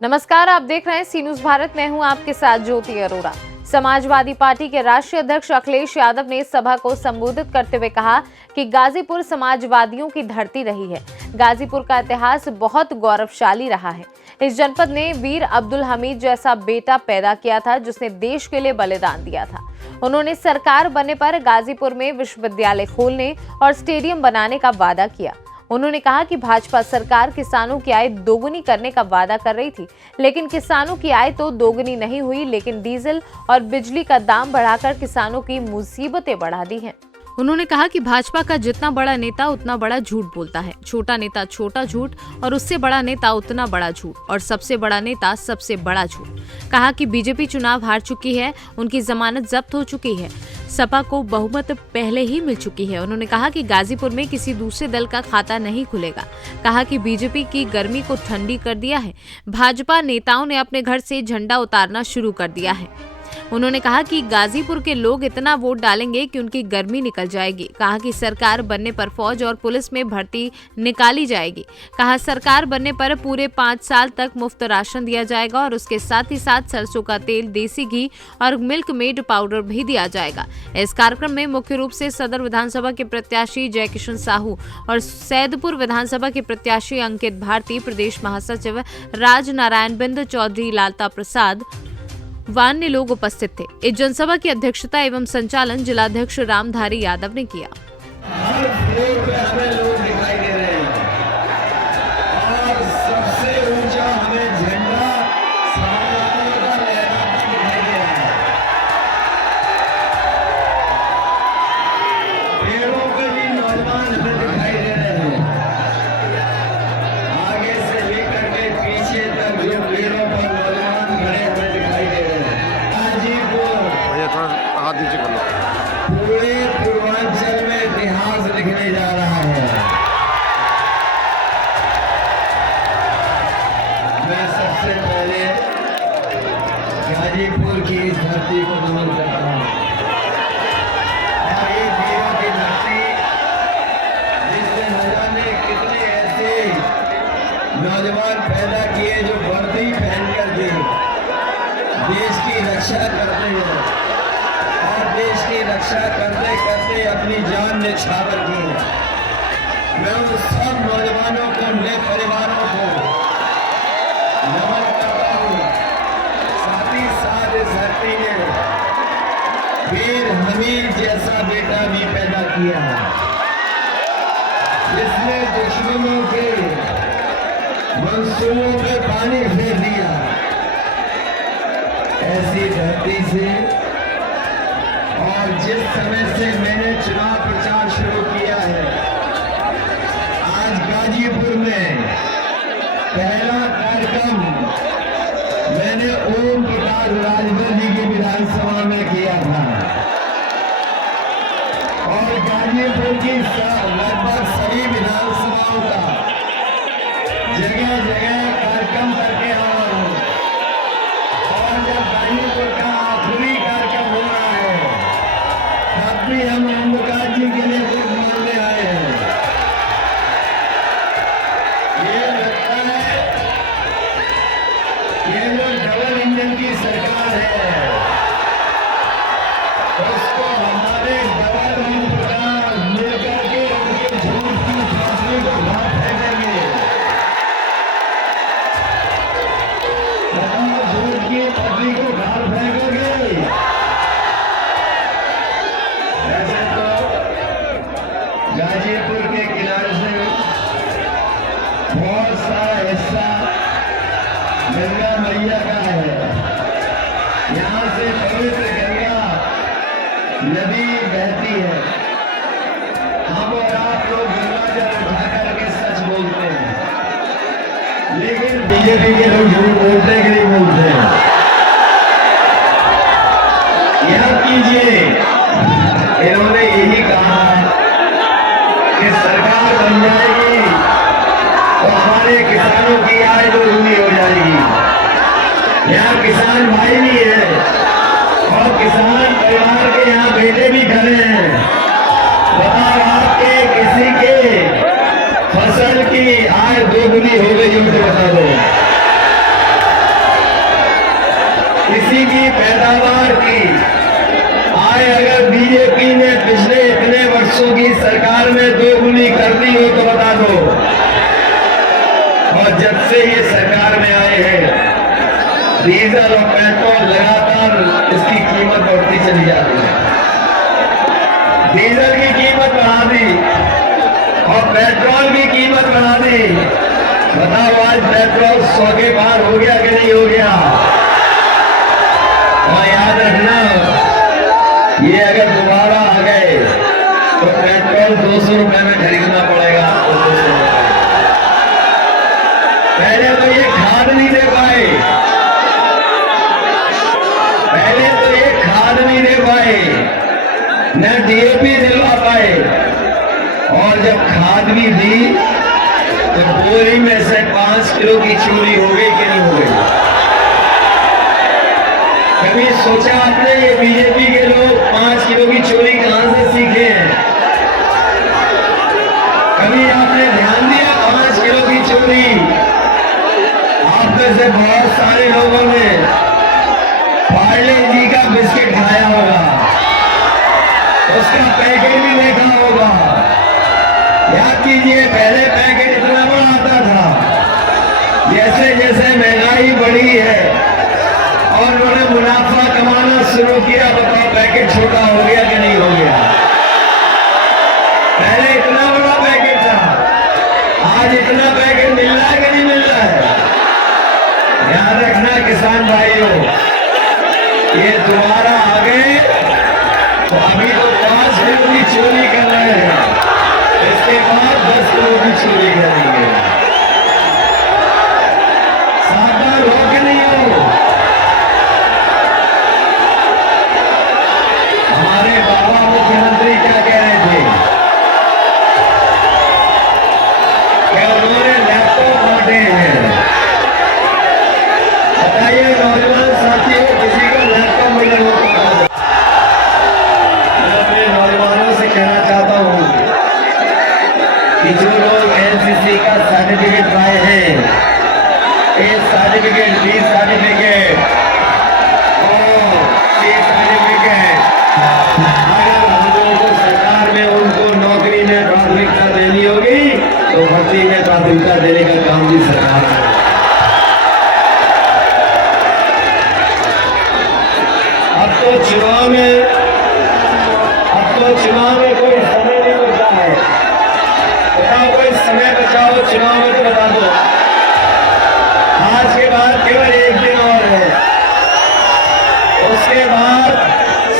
नमस्कार, आप देख रहे हैं सी न्यूज भारत। मैं हूं आपके साथ ज्योति अरोड़ा। समाजवादी पार्टी के राष्ट्रीय अध्यक्ष अखिलेश यादव ने सभा को संबोधित करते हुए कहा कि गाजीपुर समाजवादियों की धरती रही है। गाजीपुर का इतिहास बहुत गौरवशाली रहा है। इस जनपद ने वीर अब्दुल हमीद जैसा बेटा पैदा किया था जिसने देश के लिए बलिदान दिया था। उन्होंने सरकार बनने पर गाजीपुर में विश्वविद्यालय खोलने और स्टेडियम बनाने का वादा किया। उन्होंने कहा कि भाजपा सरकार किसानों की आय दोगुनी करने का वादा कर रही थी, लेकिन किसानों की आय तो दोगुनी नहीं हुई, लेकिन डीजल और बिजली का दाम बढ़ाकर किसानों की मुसीबतें बढ़ा दी हैं। उन्होंने कहा कि भाजपा का जितना बड़ा नेता उतना बड़ा झूठ बोलता है, छोटा नेता छोटा झूठ और उससे बड़ा नेता उतना बड़ा झूठ और सबसे बड़ा नेता सबसे बड़ा झूठ। कहा कि बीजेपी चुनाव हार चुकी है, उनकी जमानत जब्त हो चुकी है, सपा को बहुमत पहले ही मिल चुकी है। उन्होंने कहा कि गाजीपुर में किसी दूसरे दल का खाता नहीं खुलेगा। कहा कि बीजेपी की गर्मी को ठंडी कर दिया है। भाजपा नेताओं ने अपने घर से झंडा उतारना शुरू कर दिया है। उन्होंने कहा कि गाजीपुर के लोग इतना वोट डालेंगे कि उनकी गर्मी निकल जाएगी। कहा कि सरकार बनने पर फौज और पुलिस में भर्ती निकाली जाएगी। कहा सरकार बनने पर पूरे 5 साल तक मुफ्त राशन दिया जाएगा और उसके साथ ही साथ सरसों का तेल, देसी घी और मिल्क मेड पाउडर भी दिया जाएगा। इस कार्यक्रम में मुख्य रूप से सदर विधानसभा के प्रत्याशी जय किशन साहू और सैदपुर विधानसभा के प्रत्याशी अंकित भारती, प्रदेश महासचिव राज नारायण बिंद, चौधरी लालता प्रसाद व अन्य लोग उपस्थित थे। इस जनसभा की अध्यक्षता एवं संचालन जिलाध्यक्ष रामधारी यादव ने किया। पूरे पूर्वांचल में इतिहास लिखने जा रहा है। मैं सबसे पहले गाजीपुर की इस धरती को नमन करता हूँ। ये वीरों की धरती जिसने न जाने कितने ऐसे नौजवान पैदा किए जो वर्दी पहन करके देश की रक्षा करते हैं और देश की रक्षा करते करते अपनी जान न्यौछावर की है। मैं उन सब नौजवानों को, उनके परिवारों को नमन करता हूँ। साथ ही साथ इस धरती ने वीर हमीद जैसा बेटा भी पैदा किया है जिसने दुश्मनों के मंसूबों पे पानी फेर दिया। ऐसी धरती से और जिस समय से मैंने चुनाव प्रचार शुरू किया है, आज गाजीपुर में पहला कार्यक्रम मैंने ओम प्रकाश राजभर जी की विधानसभा में किया था और गाजीपुर की लगभग सभी विधानसभाओं का जगह जगह कार्यक्रम करके आ रहा हूँ। और जब गाजीपुर का आखिरी कार्यक्रम हो रहा है तब भी हम ओम प्रकाश जी के लिए वोट मांगने आए हैं। ये लगता है ये जो डबल इंजन की सरकार है उसको हमारे डबल ओम प्रकाश मिलकर के उनके झूठ की फांसी को बाहर फेंकेंगे। झूठ की फांसी को बाहर फेंकेंगे। ऐसे तो गाजीपुर के किनारे से बहुत सारा हिस्सा गंगा मैया का है। यहाँ से पवित्र गंगा नदी बहती है। हम और आप लोग गंगा जल उठा करके सच बोलते हैं, लेकिन बीजेपी के लोग झूठ बोलते हैं कि नहीं बोलते हैं? याद कीजिए, इन्होंने यही कहा कि सरकार बन जाएगी तो हमारे किसानों की आय दोगुनी हो जाएगी। यहाँ किसान भाई भी है और किसान परिवार के यहाँ बेटे भी खड़े हैं। बताओ आपके किसी के फसल की आय दोगुनी हो गई, मुझे बता दो। किसी की पैदावार की आय अगर बीजेपी ने पिछले इतने वर्षों की सरकार में दोगुनी कर दी हो तो बता दो। और जब से ये सरकार में आए हैं डीजल और पेट्रोल लगातार इसकी कीमत बढ़ती चली जाती है। डीजल की कीमत बढ़ा दी और पेट्रोल की कीमत बढ़ा दी। बताओ आज पेट्रोल 100 के पार हो गया कि नहीं हो गया? और याद रखना ये अगर दोबारा आ गए तो पेट्रोल 200 रुपए में खरीदना पड़ेगा आपको। 200 रुपए पहले तो ये खाद नहीं दे पाए, पहले तो ये खाद नहीं दे पाए, न डीएपी दिलवा पाए, और जब खाद भी दी तो बोरी में से 5 किलो की चोरी हो गई कि नहीं हो गई? कभी सोचा आपने ये बीजेपी के लोग 5 किलो की चोरी कहां से सीखे हैं? कभी आपने ध्यान दिया 5 किलो की चोरी? आप में से बहुत सारे लोगों ने पार्ले जी का बिस्किट खाया होगा, उसका पैकेट भी देखा होगा। याद कीजिए पहले पैकेट इतना बड़ा आता था। जैसे जैसे महंगाई बढ़ी है और उन्होंने मुनाफा कमाना शुरू किया, बताओ पैकेट छोटा हो गया कि नहीं हो गया? पहले इतना बड़ा पैकेट था, आज इतना पैकेट मिल रहा है कि नहीं मिल रहा है? याद रखना किसान भाइयों, ये दोबारा आ गए तो अभी तो 5 किलो की चोरी कर रहे हैं, इसके बाद 10 किलो की चोरी करेंगे। सावधान हो कि नहीं हो? हमारे बाबा मुख्यमंत्री क्या कह रहे थे कि उन्होंने लैपटॉप बांटे हैं। बताइए नौजवान साथियों, किसी को लैपटॉप मिले हो? मैं अपने नौजवानों से कहना चाहता हूं कि जो लोग एनसीसी का सर्टिफिकेट पाए हैं, ए सर्टिफिकेट, बी सर्टिफिकेट और सी सर्टिफिकेट, अगर हम लोगों को सरकार में उनको नौकरी में प्राथमिकता देनी होगी तो भर्ती में प्राथमिकता देने का काम भी सरकार करेगी। अब तो चुनाव में कोई समय नहीं बचा है। बताओ कोई समय बचाओ चुनाव में तो बता दो। आज के बाद केवल 1 दिन और है, उसके बाद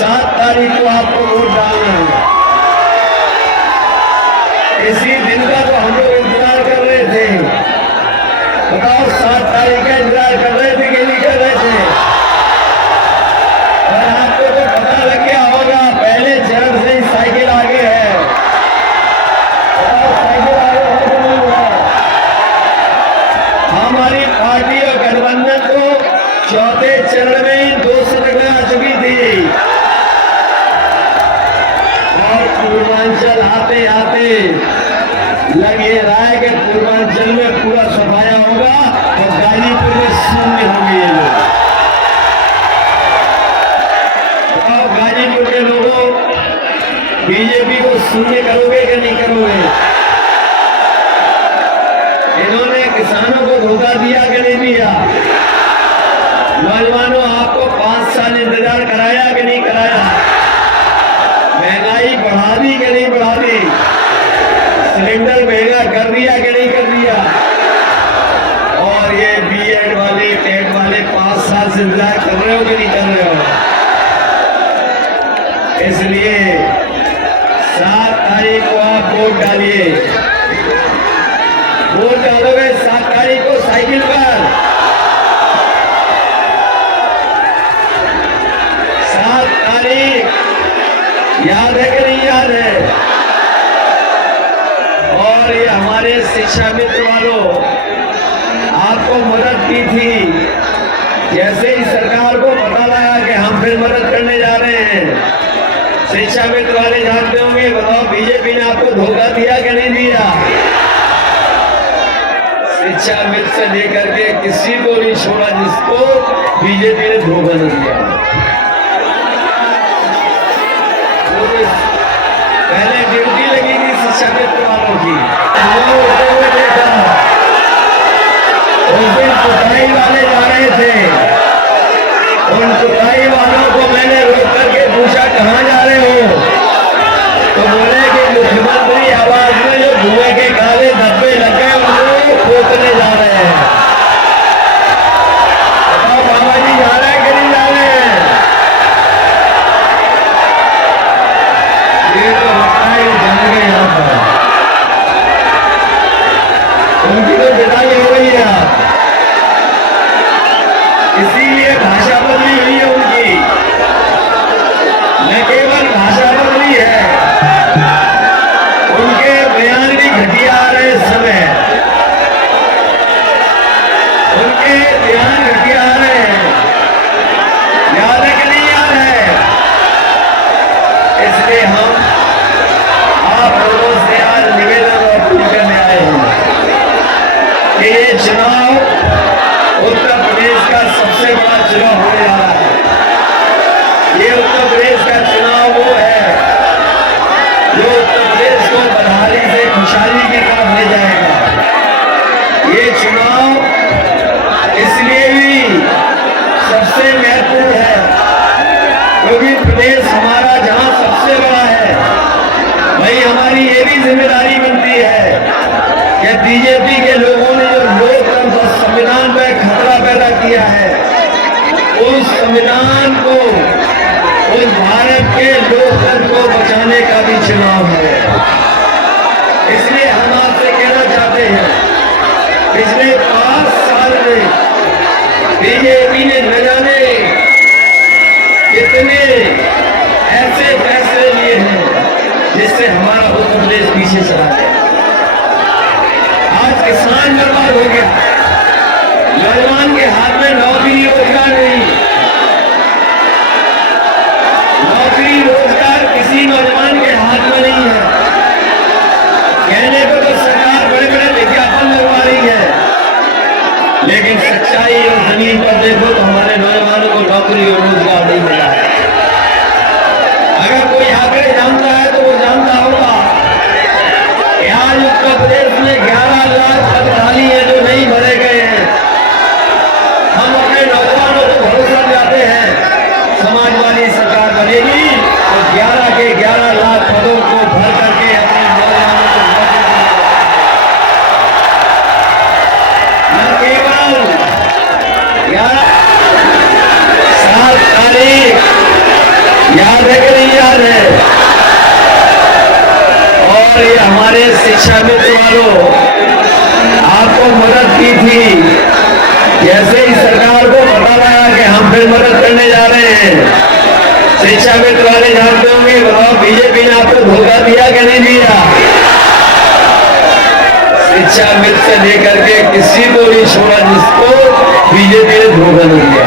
7 तारीख को आपको वोट डालना है। इसी दिन का तो हम लोग इंतजार कर रहे थे। बताओ 7 तारीख का इंतजार कर रहे थे कि नहीं कर रहे थे? और आपको तो पता लग गया होगा पहले चरण से ही साइकिल आगे है। साइकिल आगे है कि नहीं है? हमारी पार्टी और गठबंधन को 4थे चरण में ही 2 सीटें आ चुकी थी और पूर्वांचल आते आते लग ये रहा है कि पूर्वांचल में पूरा सफाया होगा और गाजीपुर में शून्य होंगे ये लोग। गाजीपुर के लोगों, बीजेपी को शून्य करोगे कि नहीं करोगे? इन्होंने किसानों को धोखा दिया कि नहीं दिया? नौजवानों, आपको 5 साल इंतजार कराया कि नहीं कराया? महंगाई बढ़ा दी कि नहीं बढ़ा दी? सिलेंडर महंगा कर दिया कि नहीं कर दिया? और ये बीएड वाले, टेट वाले 5 साल से इंतजार कर रहे हो कि नहीं कर रहे हो? इसलिए 7 तारीख को आप वोट डालिए। वोट डालोगे 7 तारीख को साइकिल पर। 7 तारीख याद है कि नहीं याद है? और ये हमारे शिक्षा मित्र वालों आपको मदद की थी। जैसे ही सरकार को पता लगा कि हम फिर मदद करने जा रहे हैं, शिक्षा मित्र वाले जानते होंगे। बताओ बीजेपी ने आपको धोखा दिया कि नहीं दिया? शिक्षा मित्र से लेकर के किसी को नहीं छोड़ा जिसको बीजेपी ने धोखा न दिया। पहले ड्यूटी लगी थी शिक्षा मित्र वालों की, देखा उस दिन कुटाई वाले जा रहे थे, उन कुटाई वालों को मैंने रोक करके पूछा कहाँ जा रहे हो, तो बोले कि मुख्यमंत्री आवास में जो धुएं के काले धब्बे लग गए उनको खोदने जा रहे हैं। बताओ बाबा जी जा रहे हैं कि नहीं जा रहे हैं? ये तो लगता है जान गए यहाँ पर, उनकी तो विदाई हो गई है। इसीलिए भाषा बदली हुई है उनकी, न केवल भाषा बदली है, उनके बयान भी घटिया आ रहे समय, उनके बयान घटिया आ रहे हैं, याद है कि नहीं याद है? इसलिए हम आप लोगों से आज निवेदन और अपील करने आए हैं कि ये चुनाव उत्तर प्रदेश का सबसे बड़ा चुनाव होने जा रहा है। ये उत्तर प्रदेश का चुनाव वो है जो उत्तर प्रदेश को बदहाली से खुशहाली की तरफ ले जाएगा। ये चुनाव इसलिए भी सबसे महत्वपूर्ण है क्योंकि प्रदेश हमारा जहां सबसे बड़ा है, वही हमारी ये भी जिम्मेदारी बनती है कि बीजेपी के लोगों ने जो लोकतंत्र और संविधान पर खतरा पैदा किया है, उस संविधान को, उस भारत के लोकतंत्र को बचाने का भी चुनाव है। इसलिए हम आपसे कहना चाहते हैं, पिछले 5 साल में बीजेपी ने न जाने कितने ऐसे फैसले लिए हैं जिससे हमारा उत्तर प्रदेश पीछे चला गया। आज किसान बर्बाद हो गया, नौजवान के हाथ में नौकरी रोजगार नहीं, नौकरी रोजगार किसी नौजवान के हाथ में नहीं है। कहने को तो सरकार बड़े बड़े विज्ञापन लगवा रही है, लेकिन सच्चाई और जमीन पर देखो तो हमारे नौजवानों को नौकरी और रोजगार नहीं मिला है। अगर कोई आंकड़े जानता है तो वो जानता होगा कि आज उत्तर प्रदेश में 11 लाख पद खाली है जो नहीं भरे गए हैं। हम अपने नौजवानों को भरोसा दिलाते हैं समाजवादी सरकार बनेगी तो 11 के 11 लाख पदों को भर करके अपने नौजवानों को न केवल 7 तारीख याद है कि नहीं याद है? और ये हमारे शिक्षा मित्र वालों आपको मदद की थी, जैसे ही सरकार को पता लगा कि हम फिर मदद करने जा रहे हैं, शिक्षा मित्र वाले जानते होंगे, बताओ बीजेपी ने आपको धोखा दिया कि नहीं दिया? शिक्षा मित्र से लेकर के किसी को नहीं छोड़ा जिसको बीजेपी ने धोखा नहीं दिया।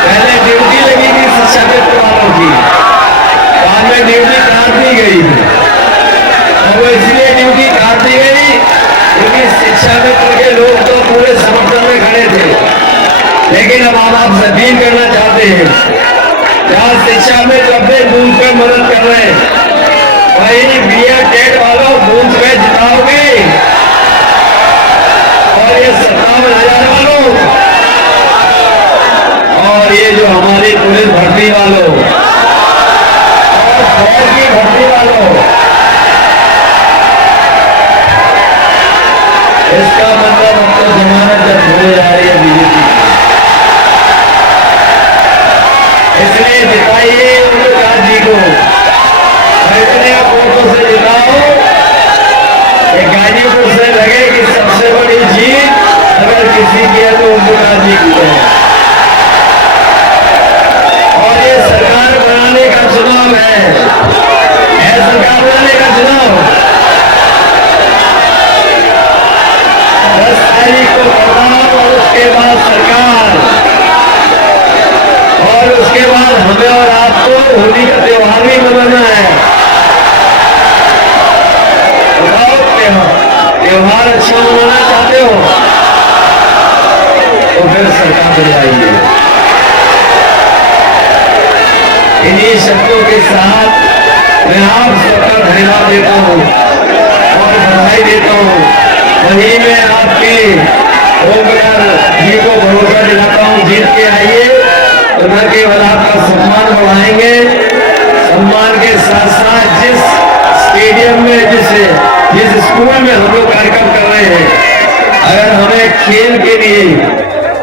पहले ड्यूटी लगी थी शिक्षा मित्र वालों की, बाद में ड्यूटी काट दी गई, और वो इसलिए ड्यूटी काट दी गई क्योंकि शिक्षा मित्र के लोग तो पूरे समर्थन में खड़े थे। लेकिन अब हम आप अपील करना चाहते हैं, जहाँ शिक्षा मित्र अपने बूथ पे मदद कर रहे हैं, वही बीएड टेट वालों बूथ पे जिताओगे, और ये 57,000 वालों और ये जो हमारी पुलिस भर्ती वालों और फौज की भर्ती वालों, इसका मतलब अब तो जमानत जब हो जा रही है बीजेपी। इसलिए जिताइए उम्मीदवार जी को, इतने वोटों से जिताओ कि गाजीपुर से लगे कि सबसे बड़ी जीत अगर किसी की है तो उम्मीदवार जी की है। और ये सरकार बनाने का चुनाव है, सरकार बनाने का चुनाव 10 तारीख को प्रधान और उसके बाद सरकार, और उसके बाद हमें और आपको होली का त्योहार भी मनाना है। इन्हीं शब्दों के साथ मैं आप सबका धन्यवाद देता हूँ और बधाई देता हूँ। वहीं मैं आपके ओमकार जी को भरोसा दिलाता हूँ, जीत के आइए तो न केवल आपका सम्मान बढ़ाएंगे, सम्मान के साथ साथ जिस स्टेडियम में जिस स्कूल में हम लोग कार्यक्रम कर रहे हैं, अगर हमें खेल के लिए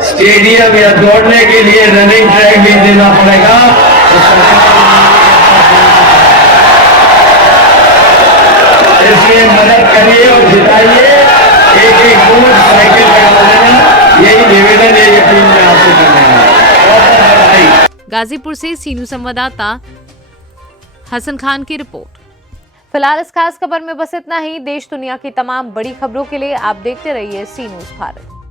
स्टेडियम या दौड़ने के लिए रनिंग ट्रैक भी देना पड़ेगा तो इसलिए मदद करिए और जिताइए। एक बूथ साइकिल लगा देना, यही निवेदन है ये टीम में आपसे करना है। गाजीपुर से सीनू संवाददाता हसन खान की रिपोर्ट। फिलहाल इस खास खबर में बस इतना ही। देश दुनिया की तमाम बड़ी खबरों के लिए आप देखते रहिए सी न्यूज़ भारत।